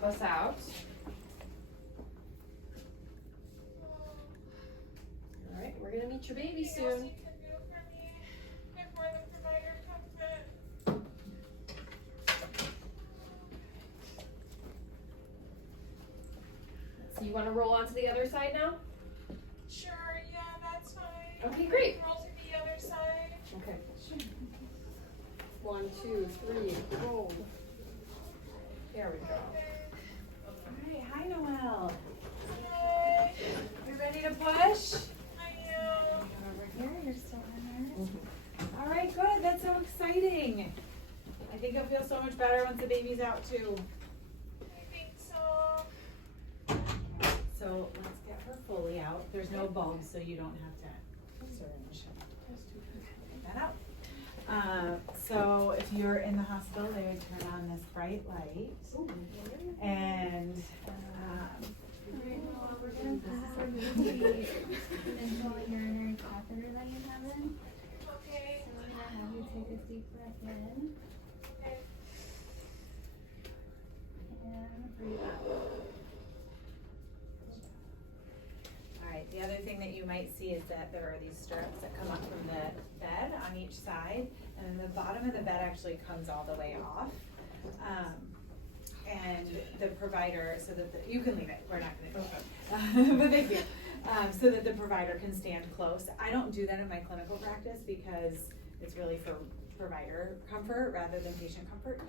help us out. All right, we're gonna meet your baby Anything else soon. you can do for me before the provider comes in? So you wanna roll onto the other side now? Sure, yeah, that's fine. Okay, great. Roll to the other side. Okay. 1, 2, 3, roll. There we go. Alright, hi Noelle. Hi. You ready to push? I am. Over here, you're still in there. Mhm. Alright, good, that's so exciting. I think it'll feel so much better once the baby's out too. I think so. So let's get her fully out. There's no bulbs, so you don't have to. Sorry, Michelle. Get that out. So if you're in the hospital, they would turn on this bright light. And We're gonna put the central urinary catheter that you have in. Okay. So we're gonna have you take a deep breath in Okay. and breathe out. Alright, the other thing that you might see is that there are these stirrups that come up from the bed on each side, and then the bottom of the bed actually comes all the way off. And the provider, so that you can leave it, we're not gonna do it. But thank you. So that the provider can stand close. I don't do that in my clinical practice because it's really for provider comfort rather than patient comfort.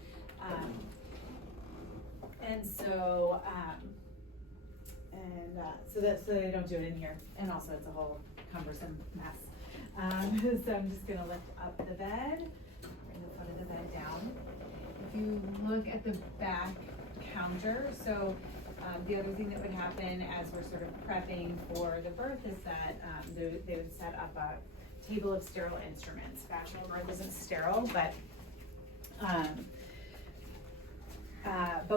So they don't do it in here, and also it's a whole cumbersome mess. So I'm just gonna lift up the bed, bring the foot of the bed down. If you look at the back counter, so the other thing that would happen as we're sort of prepping for the birth is that they would set up a table of sterile instruments. Vaginal birth isn't sterile, but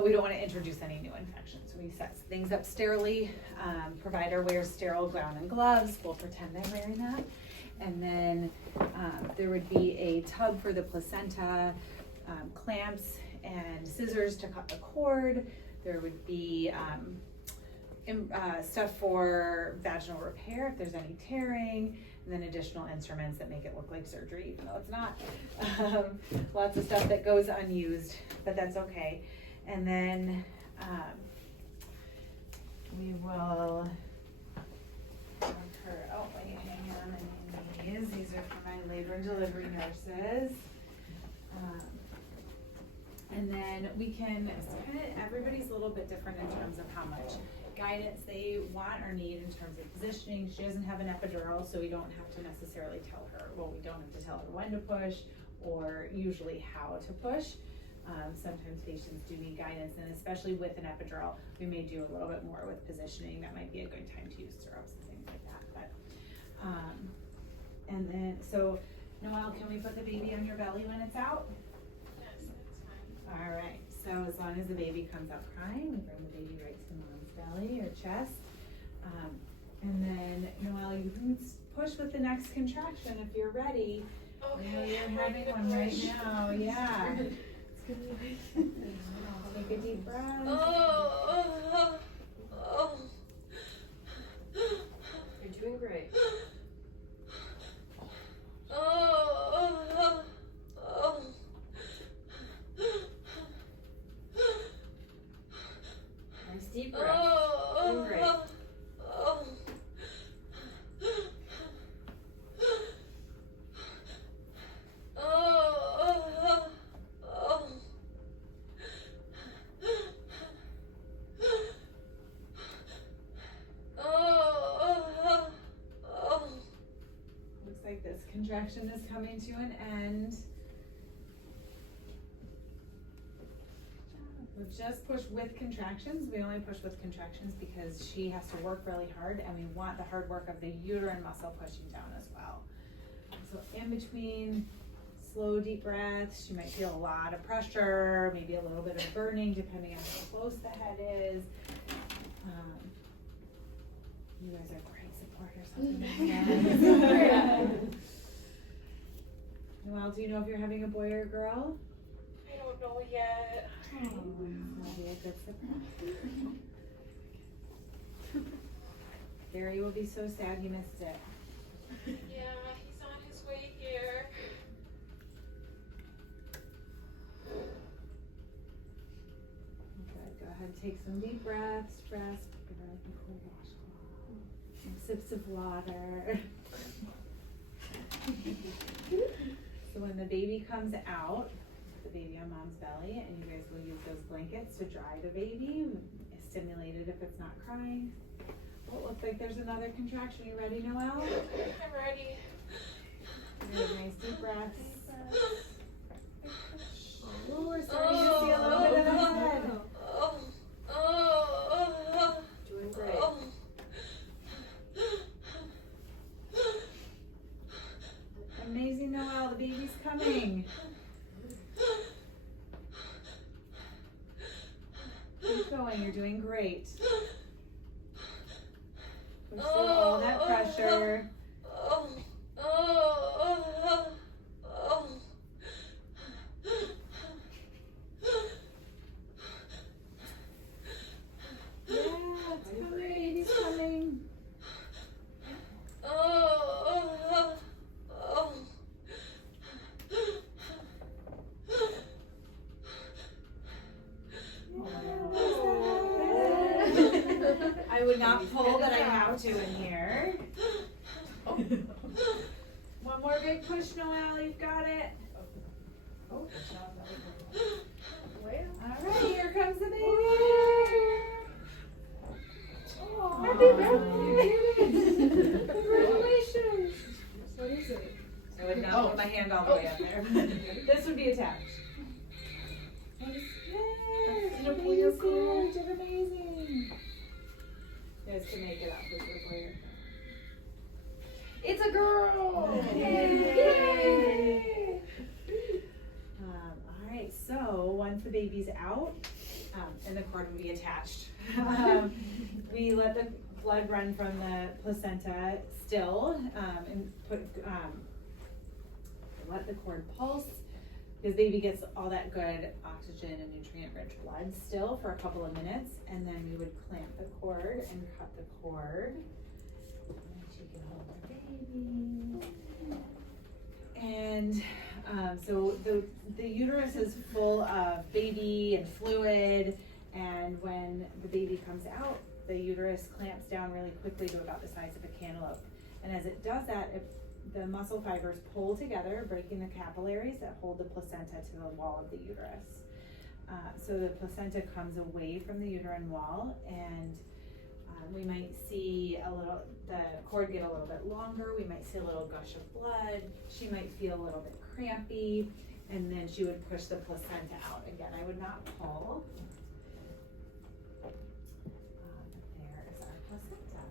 we don't want to introduce any new infections. We set things up sterilely. Provider wears sterile gown and gloves. We'll pretend they're wearing that. And then there would be a tub for the placenta, clamps and scissors to cut the cord. There would be stuff for vaginal repair if there's any tearing, and then additional instruments that make it look like surgery, even though it's not. Lots of stuff that goes unused, but that's okay. And then we will have her, oh wait, hang on, I need these are for my labor and delivery nurses. And then we can, everybody's a little bit different in terms of how much guidance they want or need in terms of positioning. She doesn't have an epidural, so we don't have to necessarily tell her, well, we don't have to tell her when to push or usually how to push. Sometimes patients do need guidance, and especially with an epidural, we may do a little bit more with positioning. That might be a good time to use stirrups and things like that. But, and then, so Noelle, can we put the baby on your belly when it's out? Yes, that's fine. All right, so as long as the baby comes out crying, we bring the baby right to mom's belly or chest. And then, Noelle, you can push with the next contraction if you're ready. I know Okay, you're I'm ready having to one right push. now, yeah. Take a deep breath. You're doing great. Nice deep breath. Doing great. Looks like this contraction is coming to an end. We've just pushed with contractions. We only push with contractions because she has to work really hard, and we want the hard work of the uterine muscle pushing down as well. So in between slow deep breaths, she might feel a lot of pressure, maybe a little bit of burning depending on how close the head is. You guys are great supporters. Noelle, do you know if you're having a boy or a girl? I don't know yet. That'll be a good surprise. Barry will be so sad he missed it. Yeah, he's on his way here. Good, go ahead, take some deep breaths, rest, give her a cool washcloth, and sips of water. So when the baby comes out, the baby on mom's belly, and you guys will use those blankets to dry the baby, stimulate it if it's not crying. Oh, it looks like there's another contraction. You ready, Noelle? I'm ready. Good, nice deep breaths. Oh, we're starting to see a little bit of the head. Doing great. Amazing, Noelle. The baby's coming. Keep going. You're doing great. Push through all that pressure. Yeah, it's coming. Baby's coming. I would not pull, but I have to in here. One more big push, Noelle. You've got it. Oh, All right, here comes the baby. Happy birthday. Congratulations. What is it? I would not put my hand all the way up there. This would be attached. Did it pull your girl? You did amazing. You guys can make it up with your player. It's a girl. Yay! All right, so once the baby's out, and the cord will be attached, we let the blood run from the placenta still, and let the cord pulse, because baby gets all that good oxygen and nutrient-rich blood still for a couple of minutes, and then we would clamp the cord and cut the cord. And she can hold the baby. And so the uterus is full of baby and fluid, and when the baby comes out, the uterus clamps down really quickly to about the size of a cantaloupe. And as it does that, the muscle fibers pull together, breaking the capillaries that hold the placenta to the wall of the uterus. So the placenta comes away from the uterine wall, and we might see the cord get a little bit longer. We might see a little gush of blood. She might feel a little bit crampy, and then she would push the placenta out. Again, I would not pull. There is our placenta.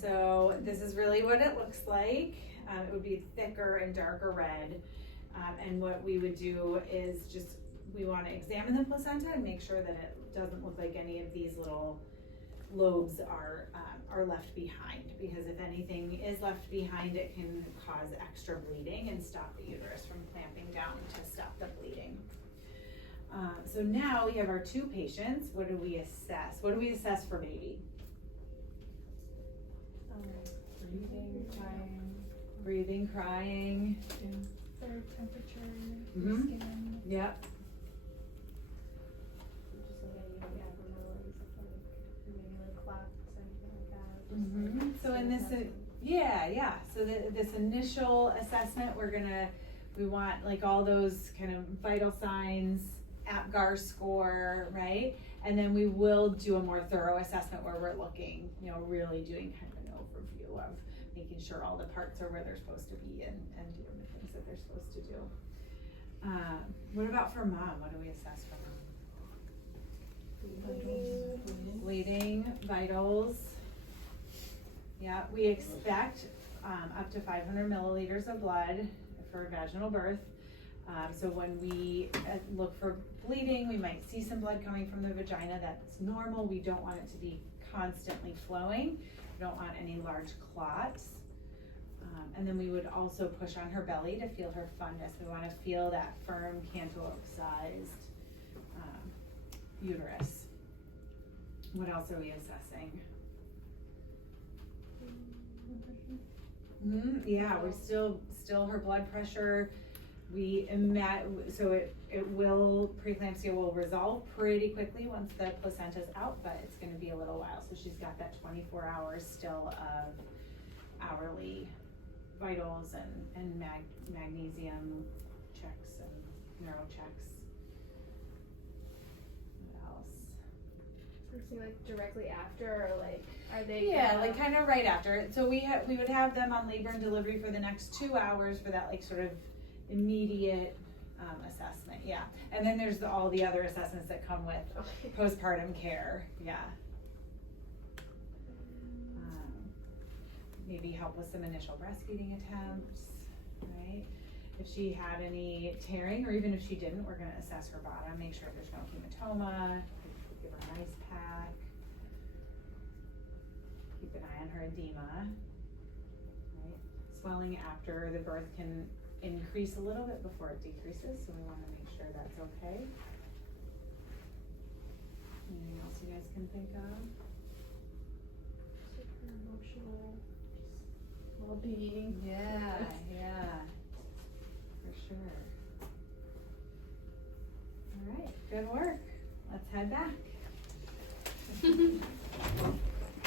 So this is really what it looks like. It would be thicker and darker red. And what we would do is we want to examine the placenta and make sure that it doesn't look like any of these little lobes are left behind, because if anything is left behind, it can cause extra bleeding and stop the uterus from clamping down to stop the bleeding. So now we have our two patients. What do we assess? What do we assess for baby? Breathing, crying. Their temperature, Mhm. skin. Yep. Just like any abnormalities of maybe like clots, anything like that. Just So in this, so this initial assessment, we want like all those kind of vital signs, APGAR score, right? And then we will do a more thorough assessment where we're looking, really doing kind of an overview of making sure all the parts are where they're supposed to be and doing the things that they're supposed to do. What about for mom? What do we assess for mom? Bleeding, vitals. Yeah, we expect up to 500 milliliters of blood for vaginal birth. So when we look for bleeding, we might see some blood coming from the vagina. That's normal. We don't want it to be constantly flowing. We don't want any large clots. And then we would also push on her belly to feel her fundus. We want to feel that firm cantaloupe-sized uterus. What else are we assessing? Yeah, we're still her blood pressure. Preeclampsia will resolve pretty quickly once the placenta's out, but it's gonna be a little while. So she's got that 24 hours still of hourly vitals and magnesium checks and neuro checks. What else? Something like directly after, or like, are they? Yeah, like kind of right after. So we would have them on labor and delivery for the next 2 hours for that like sort of immediate assessment. Yeah, and then there's all the other assessments that come with postpartum care. Yeah. Maybe help with some initial breastfeeding attempts, right? If she had any tearing, or even if she didn't, we're gonna assess her bottom, make sure there's no hematoma, give her an ice pack, keep an eye on her edema, right? Swelling after the birth can increase a little bit before it decreases, so we wanna make sure that's okay. Anything else you guys can think of? Emotional well-being. Yeah, for sure. All right, good work. Let's head back.